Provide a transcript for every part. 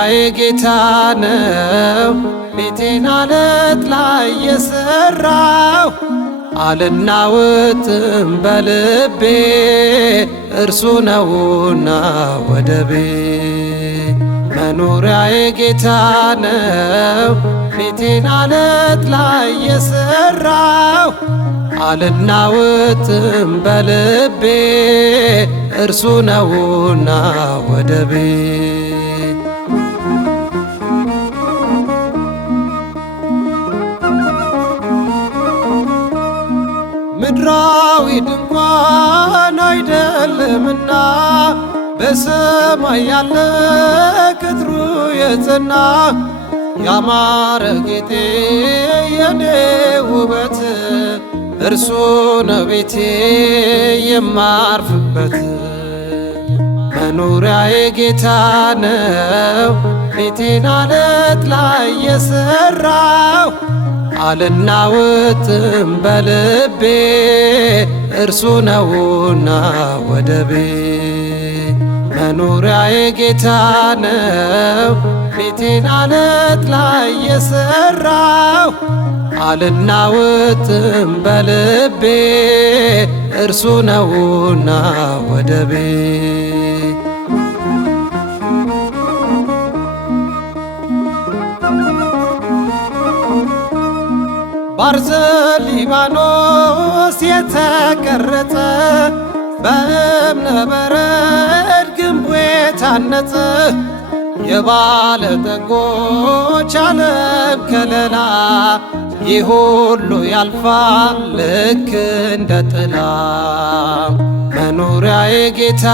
መኖሪያዬ ጌታ ነው ቤቴን አለት ላይ የሠራው አልናወጥም በልቤ እርሱ ነውና ወደቤ። መኖሪያዬ ጌታ ነው ቤቴን አለት ላይ የሠራው አልናወጥም በልቤ እርሱ ነውና ወደቤ። ምድራዊ ድንኳን አይደለምና በሰማይ ያለ ቅጥሩ የጸና ያማረ ጌጤ የኔ ውበት እርሱ ነው ቤቴ የማርፍበት። መኖሪያዬ ጌታ ነው ቤቴን አለት ላይ የሠራው አልናወጥም በልቤ እርሱ ነውና ወደቤ። መኖሪያዬ ጌታ ነው ቤቴን አለት ላይ የሠራው አልናወጥም በልቤ እርሱ ነውና ወደቤ። ባርዘ ሊባኖስ የተቀረጸ በእብነ በረድ ግንቡ የታነጸ የባለጠጎች ዓለም ከለላ ይህ ሁሉ ያልፋል ልክ እንደ ጥላ። መኖሪያዬ ጌታ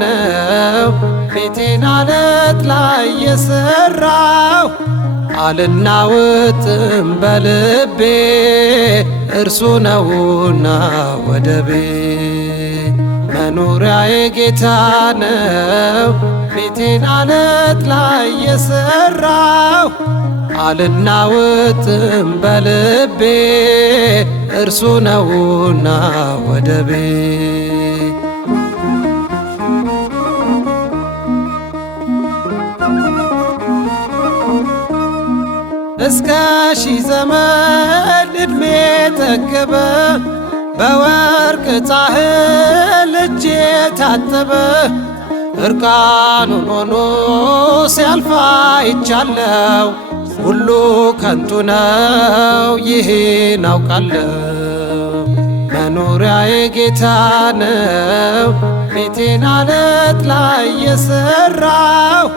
ነው ቤቴን አለት ላይ የሠራው አልናወጥም በልቤ እርሱ ነውና ወደቤ። መኖሪያዬ ጌታ ነው ቤቴን አለት ላይ የሠራው አልናወጥም በልቤ እርሱ ነውና ወደቤ። እስከ 1000 ዘመን ዕድሜ ጠገበ በወርቅ ጻሕል እጅ የታጠበ እርቃኑን ሆኖ ሲያልፍ አይቻለው ሁሉ ከንቱ ነው ይህን አውቃለሁ። መኖሪያዬ ጌታ ነው ቤቴን አለት ላይ የሠራው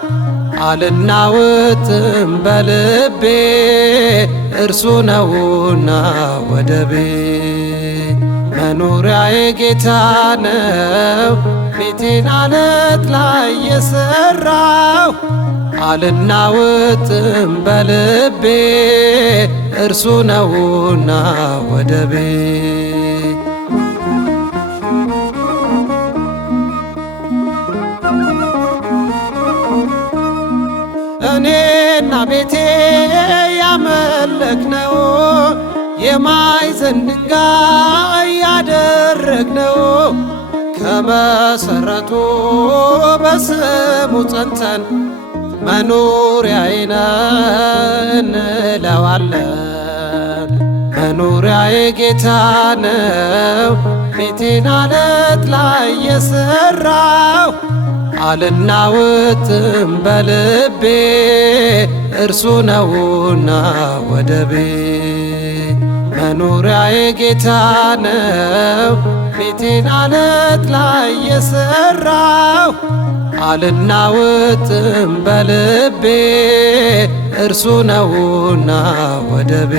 አልናወጥም በልቤ እርሱ ነውና ወደቤ። መኖሪያዬ ጌታ ነው ቤቴን አለት ላይ የሠራው አልናወጥም በልቤ እርሱ ነውና ወደቤ። እኔና ቤቴ ያመለክነው የማዕዘን ድንጋይ ያደረግነው ከመሠረቱ በስሙ ጸንተን መኖሪያዬ ነው እንለዋለን። መኖሪያዬ ጌታ ነው ቤቴን አለት ላይ የሠራው አልናወጥም በልቤ እርሱ ነውና ወደቤ። መኖሪያዬ ጌታ ነው ቤቴን አለት ላይ የሠራው አልናወጥም በልቤ እርሱ ነውና ወደቤ።